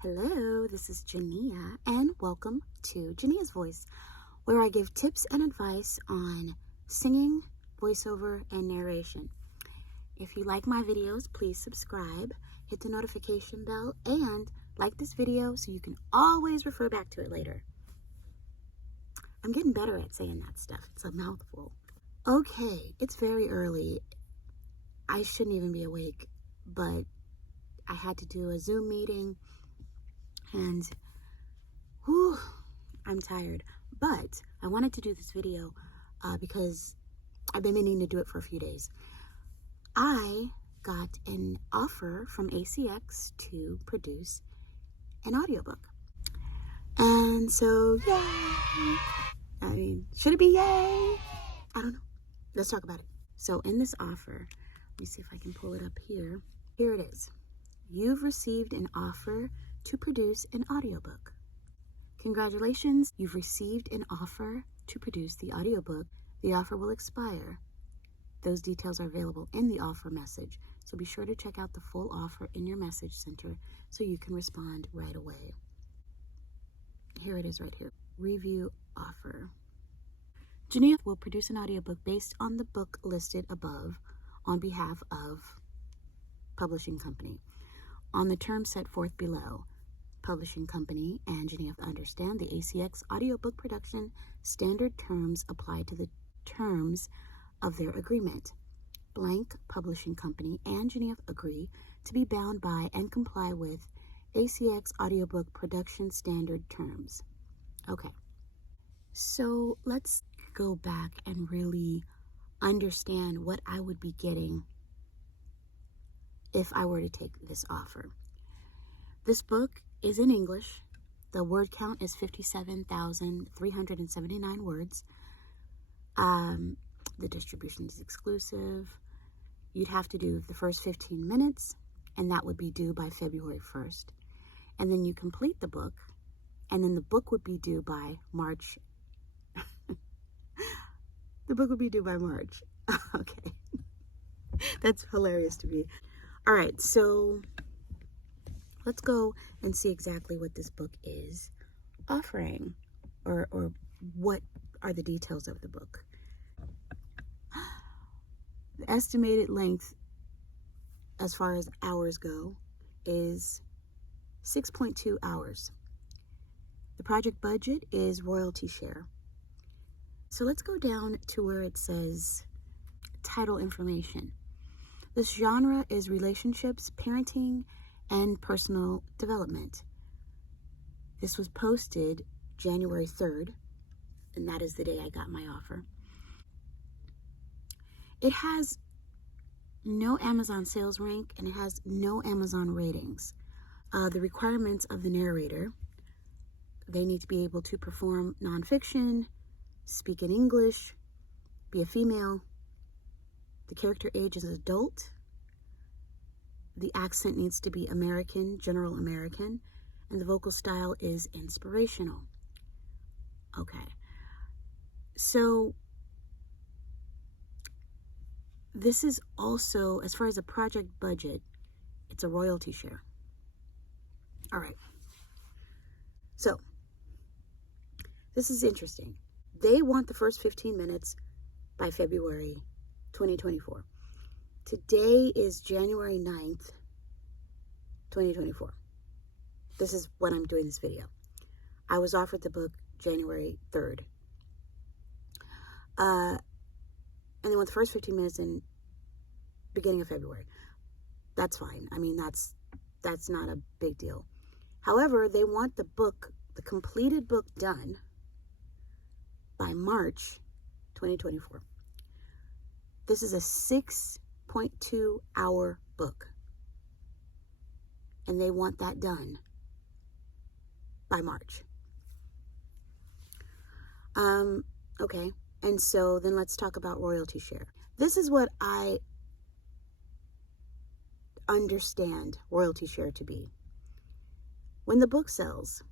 Hello, this is Jania, and welcome to Jania's Voice, where I give tips and advice on singing, voiceover, and narration. If you like my videos, please subscribe, hit the notification bell, and like this video so you can always refer back to it later. I'm getting better at saying that stuff. It's a mouthful. Okay, it's very early. I shouldn't even be awake, but I had to do a Zoom meeting. And I'm tired, but I wanted to do this video because I've been meaning to do it for a few days. I got an offer from ACX to produce an audiobook. And so, yay! I mean, should it be yay? I don't know. Let's talk about it. So in this offer, let me see if I can pull it up here. Here it is. You've received an offer to produce an audiobook. Congratulations, you've received an offer to produce the audiobook. The offer will expire. Those details are available in the offer message, so be sure to check out the full offer in your message center so you can respond right away. Here it is right here. Review offer. Jania will produce an audiobook based on the book listed above on behalf of publishing company. On the terms set forth below, publishing company and Jania understand the ACX audiobook production standard terms apply to the terms of their agreement. Blank publishing company and Jania agree to be bound by and comply with ACX audiobook production standard terms. Okay, so let's go back and really understand what I would be getting if I were to take this offer. This book is in English. The word count is 57,379 words. The distribution is exclusive. You'd have to do the first 15 minutes, and that would be due by February 1st. And then you complete the book, and then the book would be due by March. The book would be due by March. Okay. That's hilarious to me. All right, so let's go and see exactly what this book is offering, or what are the details of the book. The estimated length, as far as hours go, is 6.2 hours. The project budget is royalty share. So let's go down to where it says title information. This genre is relationships, parenting, and personal development. This was posted January 3rd, and that is the day I got my offer. It has no Amazon sales rank, and it has no Amazon ratings. The requirements of the narrator: they need to be able to perform nonfiction, speak in English, be a female. The character age is adult. The accent needs to be American, general American, and the vocal style is inspirational. Okay. So this is also, as far as a project budget, it's a royalty share. All right. So this is interesting. They want the first 15 minutes by February 2024. Today is January 9th, 2024. This is when I'm doing this video. I was offered the book January 3rd. And they want the first 15 minutes in beginning of February. That's fine. I mean, that's not a big deal. However, they want the book, the completed book, done by March 2024. This is a 6.2 hour book, and they want that done by March. Okay, and so then let's talk about royalty share. This is what I understand royalty share to be. When the book sells,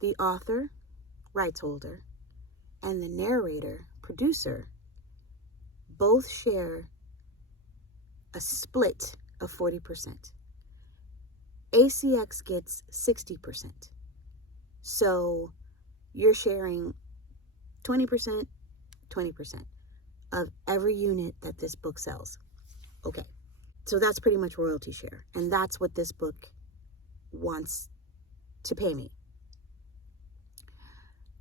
the author, rights holder, and the narrator, producer, both share a split of 40%. ACX gets 60%. So you're sharing 20%, 20% of every unit that this book sells. Okay. So that's pretty much royalty share. And that's what this book wants to pay me.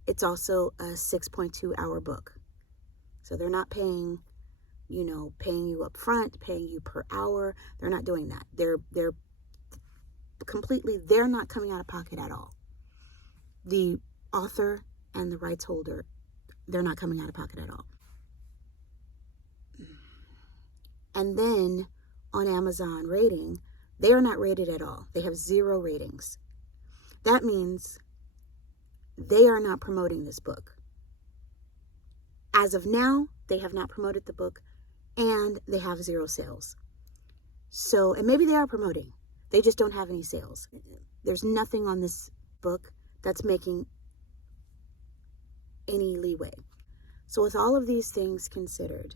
It's also a 6.2 hour book. So they're not paying you up front, paying you per hour. They're not doing that. They're not coming out of pocket at all. The author and the rights holder, they're not coming out of pocket at all. And then on Amazon rating, they are not rated at all. They have 0 ratings. That means they are not promoting this book. As of now, they have not promoted the book, and they have 0 sales. So, and maybe they are promoting. They just don't have any sales. There's nothing on this book that's making any leeway. So with all of these things considered,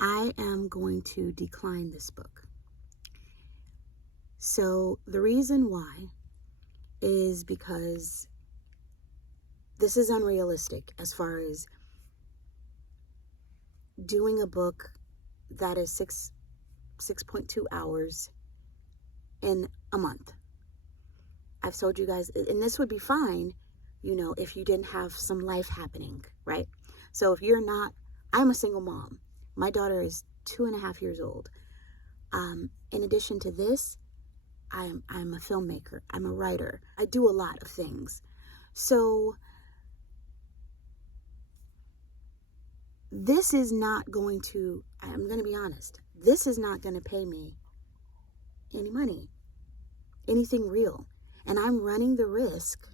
I am going to decline this book. So the reason why is because this is unrealistic as far as doing a book that is 6.2 hours in a month. I've told you guys, and this would be fine, if you didn't have some life happening, right? So if you're not, I'm a single mom. My daughter is 2.5 years old. In addition to this, I'm a filmmaker. I'm a writer. I do a lot of things. So this is not going to, I'm going to be honest, this is not going to pay me any money, anything real. And I'm running the risk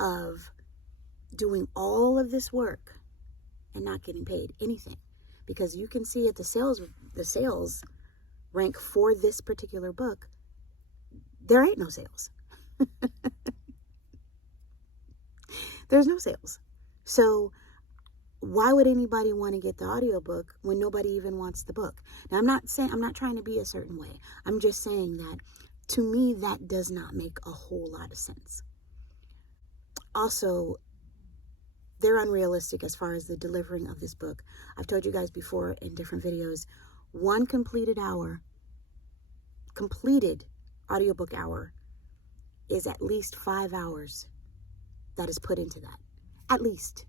of doing all of this work and not getting paid anything. Because you can see at the sales rank for this particular book, there ain't no sales. There's no sales. So why would anybody want to get the audiobook when nobody even wants the book? Now, I'm not trying to be a certain way. I'm just saying that to me, that does not make a whole lot of sense. Also, they're unrealistic as far as the delivering of this book. I've told you guys before in different videos, one completed audiobook hour is at least 5 hours that is put into that. At least.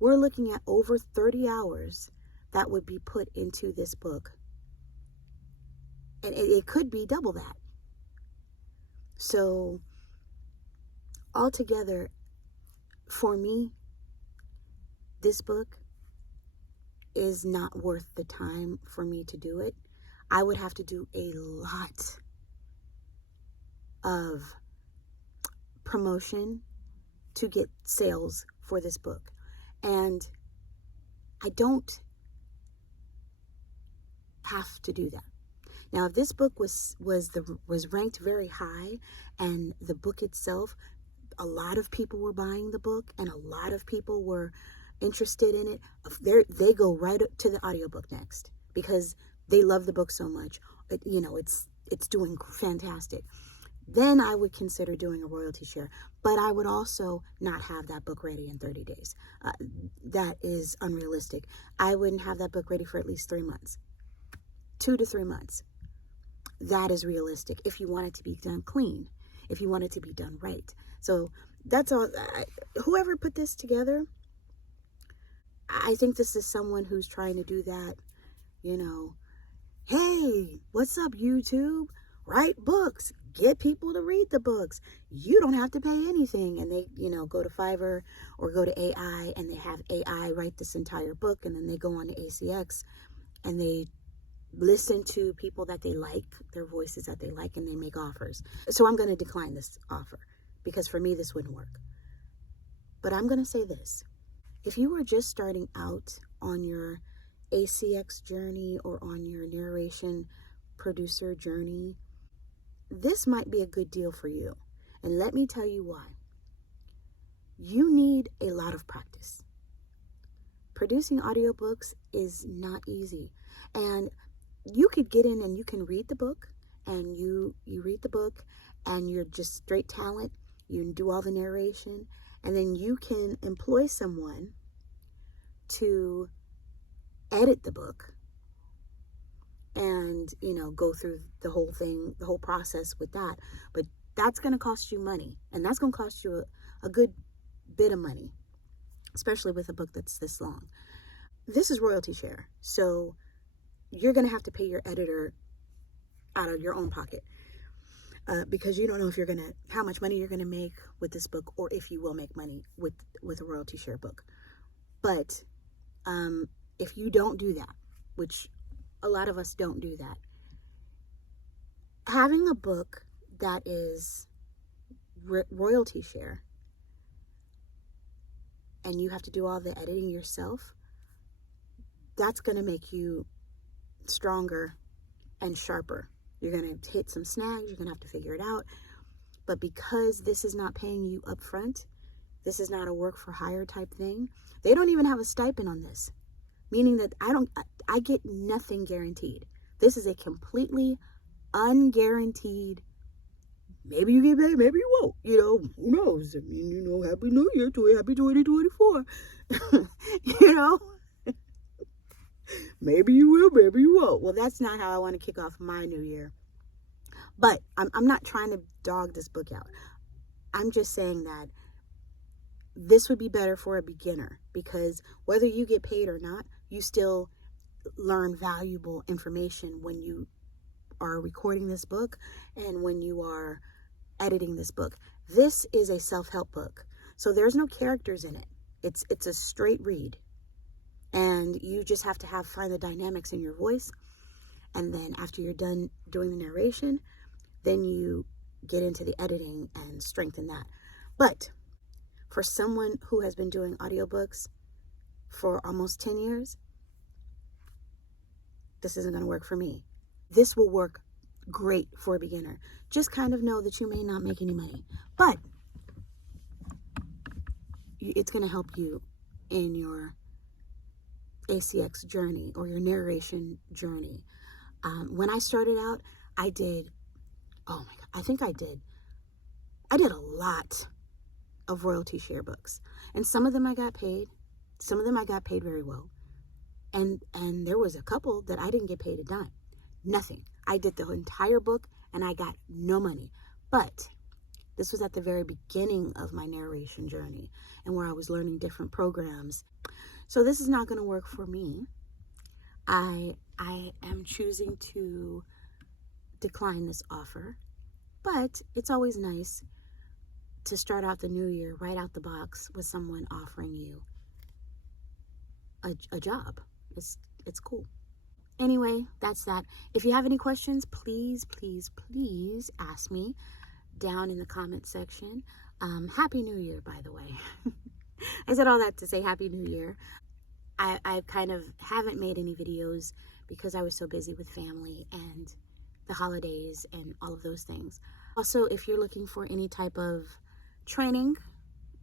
We're looking at over 30 hours that would be put into this book. And it could be double that. So, altogether, for me, this book is not worth the time for me to do it. I would have to do a lot of promotion to get sales for this book. And I don't have to do that. Now, if this book was ranked very high and the book itself, a lot of people were buying the book and a lot of people were interested in it, they go right up to the audiobook next because they love the book so much. It's doing fantastic. Then I would consider doing a royalty share, but I would also not have that book ready in 30 days. That is unrealistic. I wouldn't have that book ready for at least 3 months, 2 to 3 months. That is realistic if you want it to be done clean, if you want it to be done right. So that's all. Whoever put this together, I think this is someone who's trying to do that, hey, what's up, YouTube? Write books, get people to read the books. You don't have to pay anything. And they, go to Fiverr or go to AI and they have AI write this entire book. And then they go on to ACX and they listen to people that they like, their voices that they like, and they make offers. So I'm going to decline this offer because for me, this wouldn't work. But I'm going to say this. If you were just starting out on your ACX journey or on your narration producer journey, this might be a good deal for you. And let me tell you why. You need a lot of practice. Producing audiobooks is not easy. And you could get in and you can read the book, and you read the book and you're just straight talent. You do all the narration, and then you can employ someone to edit the book and, go through the whole thing, the whole process with that. But that's going to cost you money, and that's going to cost you a good bit of money, especially with a book that's this long. This is royalty share, so you're going to have to pay your editor out of your own pocket, because you don't know how much money you're going to make with this book, or if you will make money with a royalty share book. But if you don't do that, which a lot of us don't do that, having a book that is royalty share and you have to do all the editing yourself, that's going to make you stronger and sharper. You're going to hit some snags. You're going to have to figure it out. But because this is not paying you up front, this is not a work for hire type thing. They don't even have a stipend on this, meaning that I get nothing guaranteed. This is a completely unguaranteed. Maybe you get paid, maybe you won't. Who knows? I mean, Happy New Year to you, Happy 2024. Maybe you will, maybe you won't. Well, that's not how I want to kick off my new year. But I'm not trying to dog this book out. I'm just saying that this would be better for a beginner, because whether you get paid or not, you still learn valuable information when you are recording this book and when you are editing this book. This is a self-help book, so there's no characters in it. It's a straight read, and you just have to find the dynamics in your voice. And then after you're done doing the narration, then you get into the editing and strengthen that. But for someone who has been doing audiobooks for almost 10 years, this isn't going to work for me. This will work great for a beginner. Just kind of know that you may not make any money, but it's going to help you in your ACX journey or your narration journey. When I started out, I did a lot of royalty share books, and some of them I got paid. Some of them I got paid very well, and there was a couple that I didn't get paid a dime, nothing. I did the entire book and I got no money. But this was at the very beginning of my narration journey and where I was learning different programs. So this is not going to work for me. I am choosing to decline this offer, but it's always nice to start out the new year right out the box with someone offering you a job. It's cool. Anyway, that's that. If you have any questions, please ask me down in the comment section. Happy New Year, by the way. I said all that to say Happy New Year. I kind of haven't made any videos because I was so busy with family and the holidays and all of those things. Also, if you're looking for any type of training,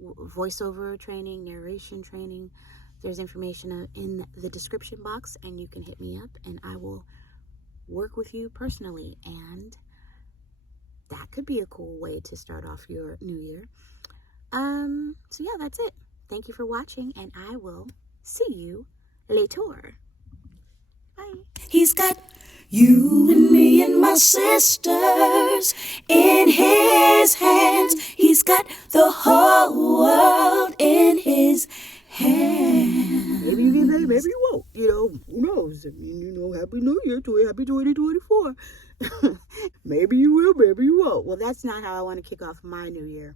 voiceover training, narration training, there's information in the description box, and you can hit me up and I will work with you personally. And that could be a cool way to start off your new year. So yeah, that's it. Thank you for watching, and I will see you later. Bye. He's got you and me and my sisters in his hands. He's got the whole world in his hands. Maybe you get paid, maybe you won't. Who knows? I mean, Happy New Year to you, Happy 2024. Maybe you will, maybe you won't. Well, that's not how I want to kick off my new year.